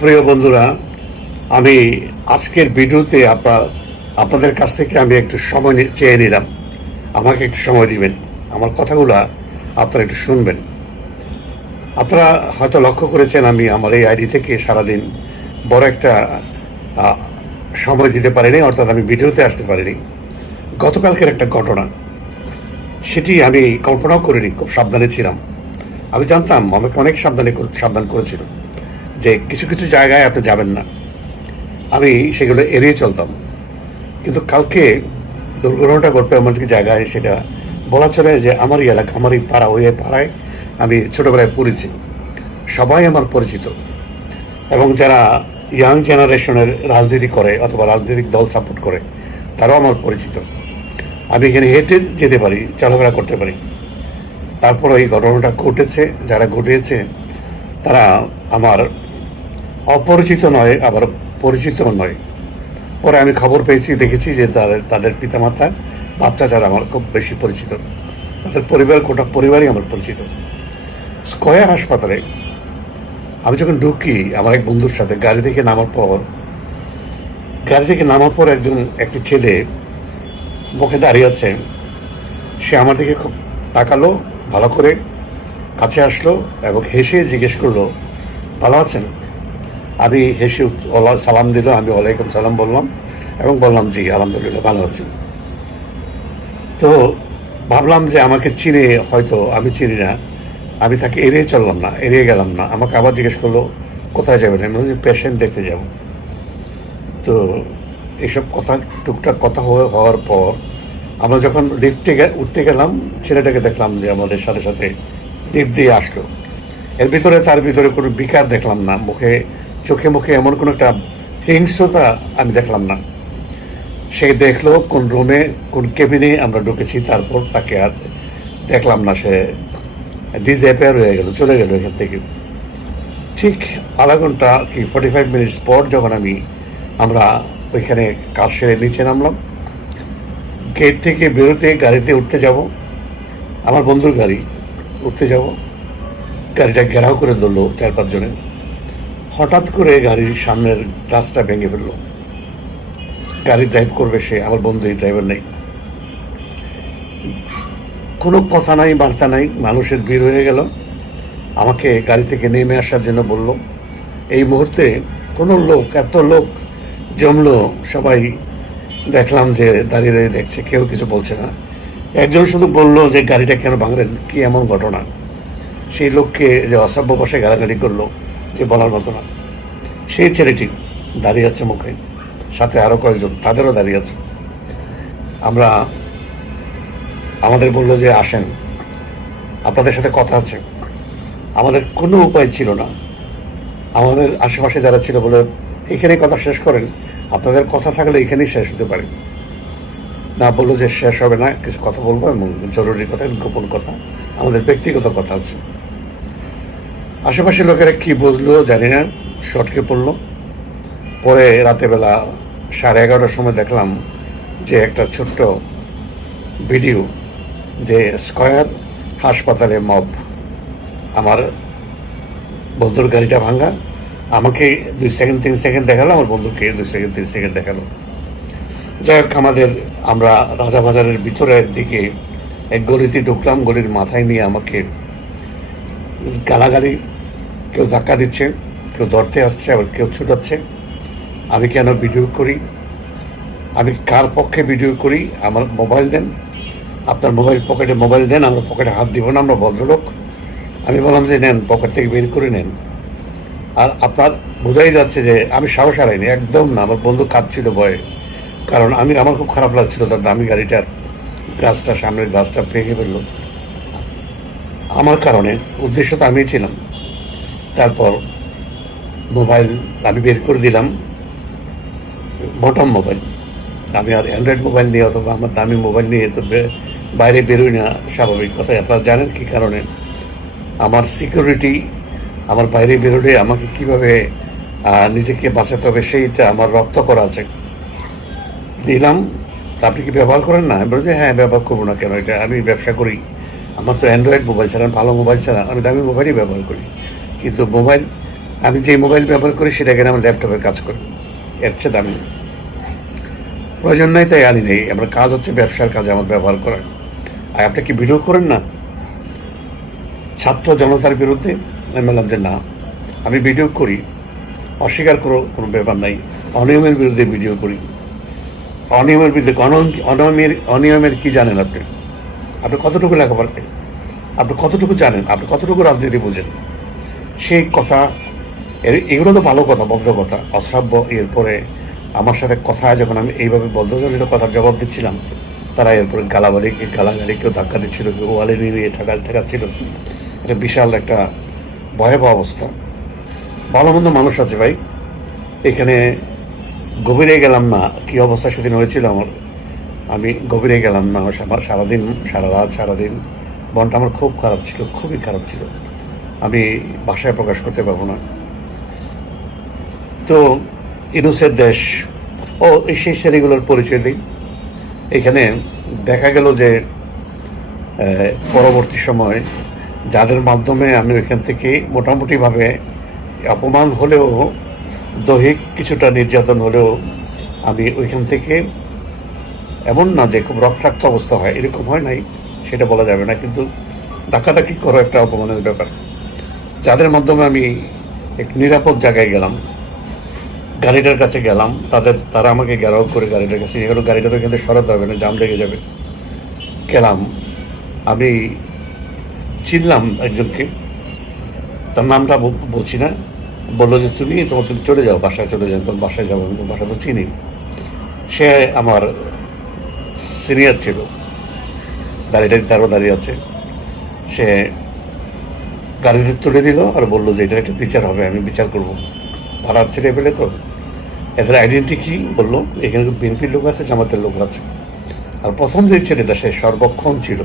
প্রিয় বন্ধুরা, আমি আজকের ভিডিওতে আপনাদের কাছ থেকে আমি একটু সময় চেয়ে নিলাম। আমাকে একটু সময় দিবেন, আমার কথাগুলো আপনারা একটু শুনবেন। আপনারা হয়তো লক্ষ্য করেছেন আমি আমার এই আইডি থেকে সারাদিন বড় একটা সময় দিতে পারিনি, অর্থাৎ আমি ভিডিওতে আসতে পারিনি। গতকালকের একটা ঘটনা, সেটি আমি কল্পনাও করিনি, খুব সাবধানে ছিলাম। আমি জানতাম আমাকে অনেক সাবধান করেছিল যে কিছু কিছু জায়গায় আপনি যাবেন না, আমি সেগুলো এড়িয়ে চলতাম। কিন্তু কালকে দুর্ঘটনাটা ঘটবে এমন একটি জায়গায়, সেটা বলা চলে যে আমারই এলাকা, আমারই পাড়া। ওই পাড়ায় আমি ছোটোবেলায় পড়েছি, সবাই আমার পরিচিত। এবং যারা ইয়াং জেনারেশনের রাজনীতি করে অথবা রাজনৈতিক দল সাপোর্ট করে, তারাও আমার পরিচিত। আমি এখানে হেঁটে যেতে পারি, চলাফেরা করতে পারি। তারপর এই ঘটনাটা ঘটেছে, যারা ঘটিয়েছে তারা আমার অপরিচিত নয়, আবার পরিচিত নয়। পরে আমি খবর পেয়েছি, দেখেছি যে তাদের পিতামাতা বাচ্চা যারা আমার খুব বেশি পরিচিত, তাদের পরিবার, গোটা পরিবারই আমার পরিচিত। স্কয়ার হাসপাতালে আমি যখন ঢুকি আমার এক বন্ধুর সাথে, গাড়ি থেকে নামার পর একটি ছেলে মুখে দাঁড়িয়ে আছে। সে আমার দিকে খুব তাকালো, ভালো করে কাছে আসলো এবং হেসে জিজ্ঞেস করলো, ভালো আছেন? আমি হেসে সালাম দিল, আমি ওয়ালাইকুম সালাম বললাম এবং বললাম জি আলহামদুলিল্লাহ ভালো আছি। তো ভাবলাম যে আমাকে চিনে, হয়তো আমি চিনি না, আমি তাকে এড়িয়ে গেলাম না। আমাকে আবার জিজ্ঞেস করলো কোথায় যাবেন, আমি বলছি পেশেন্ট দেখতে যাব। তো এইসব কথা, টুকটাক কথা হওয়ার পর আমরা যখন লিফটে উঠতে গেলাম, ছেলেটাকে দেখলাম যে আমাদের সাথে সাথে লিফট দিয়ে আসলো। তার ভিতরে কোনো বিকার দেখলাম না, চোখে মুখে এমন কোনো একটা হিংস্রতা আমি দেখলাম না। সে দেখলো কোন রুমে, কোন কেবিনে আমরা ঢুকেছি, তারপর তাকে আর দেখলাম না। সে ডিসঅ্যাপিয়ার হয়ে গেল, চলে গেল এখান থেকে। ঠিক আধা ঘন্টা কি 45 মিনিটস পর যখন আমরা ওইখানে কাজ সেরে নিচে নামলাম, গেট থেকে বেরোতে গাড়িতে উঠতে যাব, আমার বন্ধুর গাড়ি, উঠতে যাব, গাড়িটা ঘেরাও করে ধরলো 4-5 জনে। হঠাৎ করে গাড়ির সামনের গ্লাসটা ভেঙে ফেললো। গাড়ি ড্রাইভ করবে সে, আমার বন্ধু, ড্রাইভার নেই, কোনো কথা নাই, বার্তা নাই। মানুষের ভিড় হয়ে গেল, আমাকে গাড়ি থেকে নেমে আসার জন্য বলল। এই মুহূর্তে কোনো লোক, এত লোক জমলো, সবাই দেখলাম যে দাঁড়িয়ে দাঁড়িয়ে দেখছে, কেউ কিছু বলছে না। একজন শুধু বলল যে গাড়িটা কেন ভাঙলেন, কি এমন ঘটনা? সেই লোককে যে অসভ্য বসে গালাগালি করলো, যে বলার মতো না। সেই ছেলেটি দাঁড়িয়ে আছে মুখে, সাথে আরও কয়েকজন, তাদেরও দাঁড়িয়ে আছে। আমাদের বললো যে আসেন, আপনাদের সাথে কথা আছে। আমাদের কোনো উপায় ছিল না, আমাদের আশেপাশে যারা ছিল বলে এখানেই কথা শেষ করেন, আপনাদের কথা থাকলে এখানেই শেষ হতে পারে না। বললো যে শেষ হবে না, কিছু কথা বলবো এবং জরুরি কথা, গোপন কথা, আমাদের ব্যক্তিগত কথা আছে। আশেপাশের লোকেরা কি বুঝলো জানি না, শর্টকে পড়লো। পরে রাতেবেলা 11:30টার সময় দেখলাম যে একটা ছোট্ট ভিডিও, যে স্কয়ার হাসপাতালে মব, আমার বন্ধুর গাড়িটা ভাঙা, আমাকে 2-3 সেকেন্ড দেখালো, আমার বন্ধুকে 2-3 সেকেন্ড দেখালো। যাই হোক, আমরা রাজাবাজারের ভিতরের দিকে এক গলিতে ঢুকলাম। গলির মাথায় নিয়ে আমাকে গালাগালি, কেউ ধাক্কা দিচ্ছে, কেউ ধরতে আসছে, আবার কেউ ছুটাচ্ছে। আমি কেন ভিডিও করি, আমি কার পক্ষে ভিডিও করি, আমার মোবাইল দেন, আপনার পকেটে মোবাইল দেন, আমরা পকেটে হাত দিব না, আমরা ভদ্রলোক। আমি বললাম যে নেন, পকেট থেকে বের করে নেন। আর আপনার বোঝাই যাচ্ছে যে আমি সাহস হারাইনি, একদম না। আমার বন্ধু কাঁদছিল ভয়ে, কারণ আমার খুব খারাপ লাগছিল তার দামি গাড়িটার সামনের গ্লাসটা ভেঙে ফেললো আমার কারণে। উদ্দেশ্য তো আমিই ছিলাম। তারপর মোবাইল আমি বের করে দিলাম, বটম মোবাইল। আমি আর অ্যান্ড্রয়েড মোবাইল নিয়ে অথবা আমার দামি মোবাইল নিয়ে তো বাইরে বেরোই না, স্বাভাবিক কথা। আপনারা জানেন কী কারণে, আমার সিকিউরিটি, আমার বাইরে বেরোলে আমাকে কীভাবে নিজেকে বাঁচাতে হবে সেইটা আমার রপ্ত করা আছে। দিলাম, আপনি কি ব্যবহার করেন না? আমি বলছি হ্যাঁ, ব্যবহার করবো না কেন, এটা আমি ব্যবসা করি, আমার তো অ্যান্ড্রয়েড মোবাইল ছাড়া, ভালো মোবাইল ছাড়া আমি দামি মোবাইলই ব্যবহার করি। কিন্তু মোবাইল আমি যে মোবাইল ব্যবহার করি সেটা কিনে আমার ল্যাপটপের কাজ করি, এর চেয়ে দামি প্রয়োজন নাই, তাই আনি নেই। আমার কাজ হচ্ছে ব্যবসার কাজে আমার ব্যবহার করা। আর আপনি কি ভিডিও করেন না ছাত্র জনতার বিরুদ্ধে? আমি বললাম যে না, আমি ভিডিও করি, অস্বীকার করো, কোনো ব্যাপার নাই। অনিয়মের বিরুদ্ধে ভিডিও করি। অনিয়মের বিরুদ্ধে অনিয়মের কি জানেন আপনি? আপনি কতটুকু লেখাপড়া, আপনি কতটুকু জানেন, আপনি কতটুকু রাজনীতি বোঝেন? সেই কথা, এগুলো তো ভালো কথা, ভদ্র কথা, অশ্রাব্য। এরপরে আমার সাথে কথা যখন আমি এইভাবে বদ্ধজনিত কথার জবাব দিচ্ছিলাম, তারা এরপরে গালাগালি, কেউ ধাক্কা দিচ্ছিল, কেউ ওয়ালে নিয়ে ঠেকাচ্ছিল। এটা বিশাল একটা ভয়াবহ অবস্থা। ভালো মন্দ মানুষ আছে ভাই, এখানে গভীরে গেলাম না কি অবস্থা সেদিন হয়েছিল আমার। আমি গভীরে গেলাম না। আমার সারাদিন, সারাদিন মনটা আমার খুব খারাপ ছিল, খুবই খারাপ ছিল। আমি ভাষায় প্রকাশ করতে পারবো না। তো ইনুসের দেশ ও সেই ছেলেগুলোর পরিচয় দিই। এখানে দেখা গেল যে পরবর্তী সময় যাদের মাধ্যমে আমি ওইখান থেকে মোটামুটিভাবে অপমান হলেও, দৈহিক কিছুটা নির্যাতন হলেও আমি ওইখান থেকে, এমন না যে খুব রক্তাক্ত অবস্থা হয়, এরকম হয় নাই, সেটা বলা যাবে না, কিন্তু ধাক্কাধাক্কি করো একটা অপমানের ব্যাপার। যাদের মাধ্যমে আমি এক নিরাপদ জায়গায় গেলাম, গাড়িটার কাছে গেলাম, তারা আমাকে ঘেরাও করে গাড়িটার কাছে নিয়ে গেল। গাড়িটা তো কিন্তু সরাতে হবে না, জাম লেগে যাবে। গেলাম, আমি চিনলাম একজনকে, তার নামটা বলছি না। বললো যে তুমি চলে যাও, বাসায় চলে যাও। তোমার বাসায় যাবো, আমি তোমার বাসা তো চিনি। সে আমার সিনিয়র ছিল, গাড়িটা তারও দাঁড়িয়ে আছে। সে গাড়িতে তুলে দিল আর বললো যে এটার একটা বিচার হবে, আমি বিচার করবো। ভাড়ার ছেড়ে পেলে তো এদের আইডেন্টি কি বললো, এখানে বিএনপির লোক আছে, জামাতের লোক আছে। আর প্রথম যে ছেলেটা সে সর্বক্ষণ ছিল,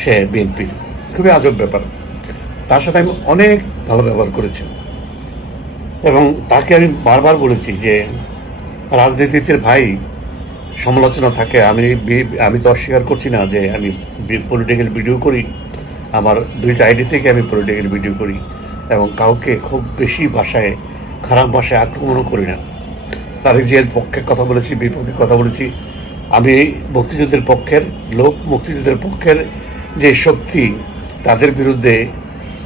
সে বিএনপির। খুবই আজব ব্যাপার। তার সাথে আমি অনেক ভালো ব্যবহার করেছি এবং তাকে আমি বারবার বলেছি যে রাজনীতিতে ভাই সমালোচনা থাকে। আমি তো অস্বীকার করছি না যে আমি পলিটিক্যাল ভিডিও করি। আমার দুইটা আইডি থেকে আমি পলিটিক্যাল ভিডিও করি এবং কাউকে খুব বেশি ভাষায়, খারাপ ভাষায় আক্রমণও করি না। তারিক জিয়ার পক্ষে কথা বলেছি, বিপক্ষে কথা বলেছি। আমি মুক্তিযুদ্ধের পক্ষের লোক, মুক্তিযুদ্ধের পক্ষের যে শক্তি, তাদের বিরুদ্ধে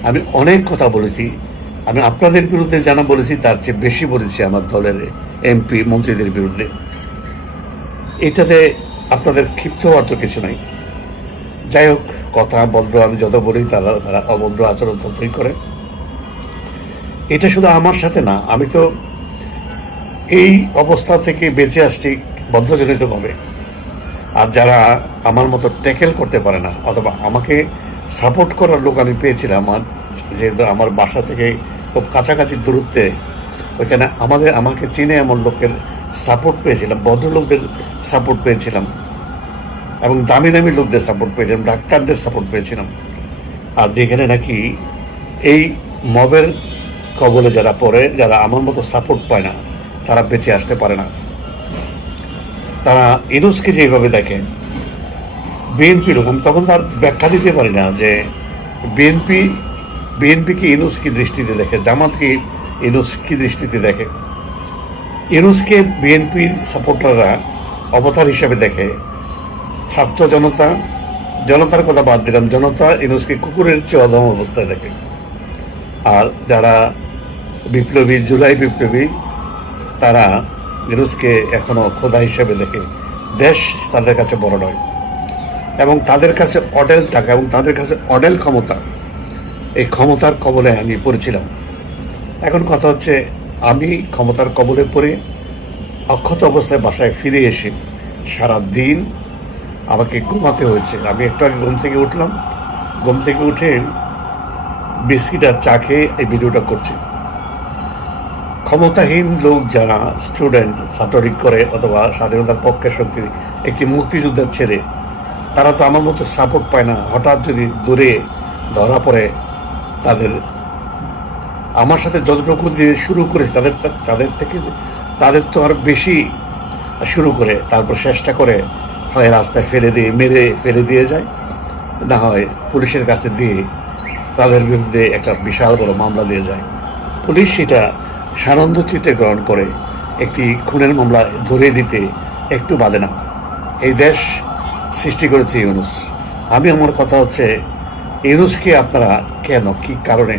আমি অনেক কথা বলেছি। আমি আপনাদের বিরুদ্ধে জানা বলেছি, তার চেয়ে বেশি বলেছি আমার দলের এমপি মন্ত্রীদের বিরুদ্ধে। এটাতে আপনাদের ক্ষিপ্ত হওয়ার তো কিছু নাই। যাই হোক, কথা ভদ্র আমি যত বলি, তারা অভদ্র আচরণ ততই করে। এটা শুধু আমার সাথে না, আমি তো এই অবস্থা থেকে বেঁচে আসছি বদ্ধজনিতভাবে। আর যারা আমার মতো ট্যাকেল করতে পারে না, অথবা আমাকে সাপোর্ট করার লোক আমি পেয়েছিলাম, যেহেতু আমার বাসা থেকে খুব কাছাকাছি দূরত্বে, ওইখানে আমাকে চিনে এমন লোকের সাপোর্ট পেয়েছিলাম, ভদ্রলোকদের সাপোর্ট পেয়েছিলাম এবং দামি দামি লোকদের সাপোর্ট পেয়েছিলাম, ডাক্তারদের সাপোর্ট পেয়েছিলাম। আর যেখানে নাকি এই মবের কবলে যারা পড়ে, যারা আমার মতো সাপোর্ট পায় না, তারা বেঁচে আসতে পারে না। তারা ইনুসকে যেভাবে দেখে, বিএনপি লোক, আমি তখন তার ব্যাখ্যা দিতে পারি না যে বিএনপিকে ইনুস কি দৃষ্টিতে দেখে, জামাতকে ইনুস কি দৃষ্টিতে দেখে। ইনুসকে বিএনপির সাপোর্টাররা অবতার হিসাবে দেখে। ছাত্র জনতার কথা বাদ দিলাম, জনতা ইনুসকে কুকুরের চেয়ে অদম অবস্থায় দেখে। আর যারা বিপ্লবী, জুলাই বিপ্লবী, তারা ইনুসকে এখনো খোদা হিসেবে দেখে। দেশ তাদের কাছে বড় নয় এবং তাদের কাছে অডেল টাকা এবং তাদের কাছে অডেল ক্ষমতা। এই ক্ষমতার কবলে আমি পড়েছিলাম। এখন কথা হচ্ছে, আমি ক্ষমতার কবলে পড়ে অক্ষত অবস্থায় বাসায় ফিরে এসে সারা দিন আমাকে ঘুমাতে হয়েছে। আমি একটু আগে ঘুম থেকে উঠলাম, ঘুম থেকে উঠে বিস্কিট আর চা খেয়ে এই ভিডিওটা করছি। ক্ষমতাহীন লোক যারা স্টুডেন্ট ছাত্রলীগ করে অথবা স্বাধীনতার পক্ষের শক্তি, একটি মুক্তিযুদ্ধের ছেড়ে, তারা তো আমার মতো সাপোর্ট পায় না। হঠাৎ যদি দূরে ধরা পড়ে, আমার সাথে যতটুকু দিয়ে শুরু করেছে, তাদের তো আর বেশি শুরু করে, তারপর চেষ্টা করে হয় রাস্তায় ফেলে দিয়ে যায়, না হয় পুলিশের কাছে দিয়ে তাদের বিরুদ্ধে একটা বিশাল বড় মামলা দিয়ে যায়। পুলিশ এটা সানন্দ চিত্তে গ্রহণ করে, একটি খুনের মামলা ধরিয়ে দিতে একটু বাদে না। এই দেশ সৃষ্টি করেছে ইউনূস। আমার কথা হচ্ছে, ইউনূসকে আপনারা কেন, কি কারণে?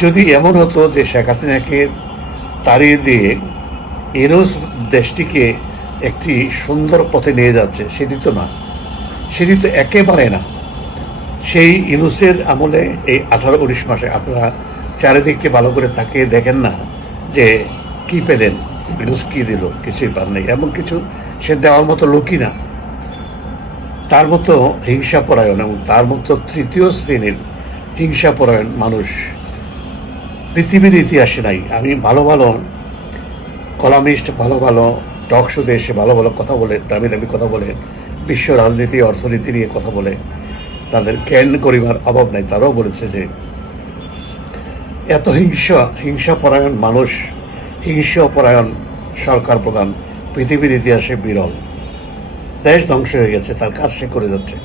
যদি এমন হতো যে শেখ হাসিনাকে তাড়িয়ে দিয়ে ইউনূস দেশটিকে একটি সুন্দর পথে নিয়ে যাচ্ছে, সেটি তো না, সেটি তো একেবারে না। সেই ইউনূসের আমলে এই 18-19 মাসে আপনারা চারিদিককে ভালো করে তাকিয়ে দেখেন না যে কি পেলেন? ইউনূস কি দিল? কিছুই পান নাই। এমন কিছু সে দেওয়ার মতো লোকই না। তার মতো হিংসাপরায়ণ এবং তার মতো তৃতীয় শ্রেণীর হিংসাপরায়ণ মানুষ পৃথিবীর ইতিহাসে নাই। আমি ভালো ভালো কলামিস্ট, ভালো ভালো টক শোতে এসে ভালো ভালো কথা বলে, দামি দামি কথা বলে, বিশ্ব রাজনীতি অর্থনীতি নিয়ে কথা বলে, তাদের জ্ঞান করিবার অভাব নাই। তারাও বলেছে যে এত হিংসাপরায়ণ মানুষ, হিংসাপরায়ণ সরকার প্রধান পৃথিবীর ইতিহাসে বিরল। দেশ ধ্বংস হয়ে গেছে, তার কাজ সে করে যাচ্ছে।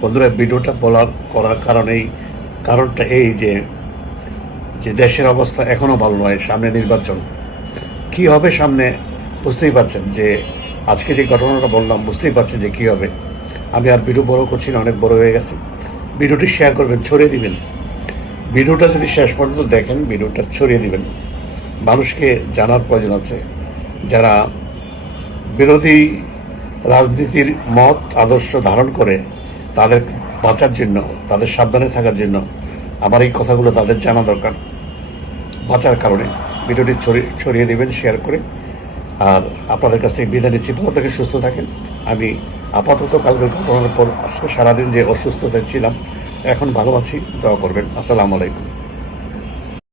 বন্ধুরা, ভিডিওটা করার কারণটা এই যে দেশের অবস্থা এখনও ভালো নয়। সামনে নির্বাচন, কি হবে সামনে বুঝতেই পারছেন। যে আজকে যে ঘটনাটা বললাম, বুঝতেই পারছেন যে কী হবে। আমি আর ভিডিও বড় করছি না, অনেক বড় হয়ে গেছে। ভিডিওটি শেয়ার করবেন, ছড়িয়ে দিবেন। ভিডিওটা যদি শেষ পর্যন্ত দেখেন, ভিডিওটা ছড়িয়ে দিবেন। মানুষকে জানার প্রয়োজন আছে। যারা বিরোধী রাজনীতির মত আদর্শ ধারণ করে, তাদের বাঁচার জন্য, তাদের সাবধানে থাকার জন্য আমার এই কথাগুলো তাদের জানা দরকার। বাঁচার কারণে ভিডিওটি ছড়িয়ে দেবেন শেয়ার করে। আর আপনাদের কাছ থেকে বিদায় নিচ্ছি। ভালো থেকে সুস্থ থাকেন। আমি আপাতত কালকের ঘটনার পর আজকে সারাদিন যে অসুস্থতায় ছিলাম, এখন ভালো আছি। দোয়া করবেন। আসসালামু আলাইকুম।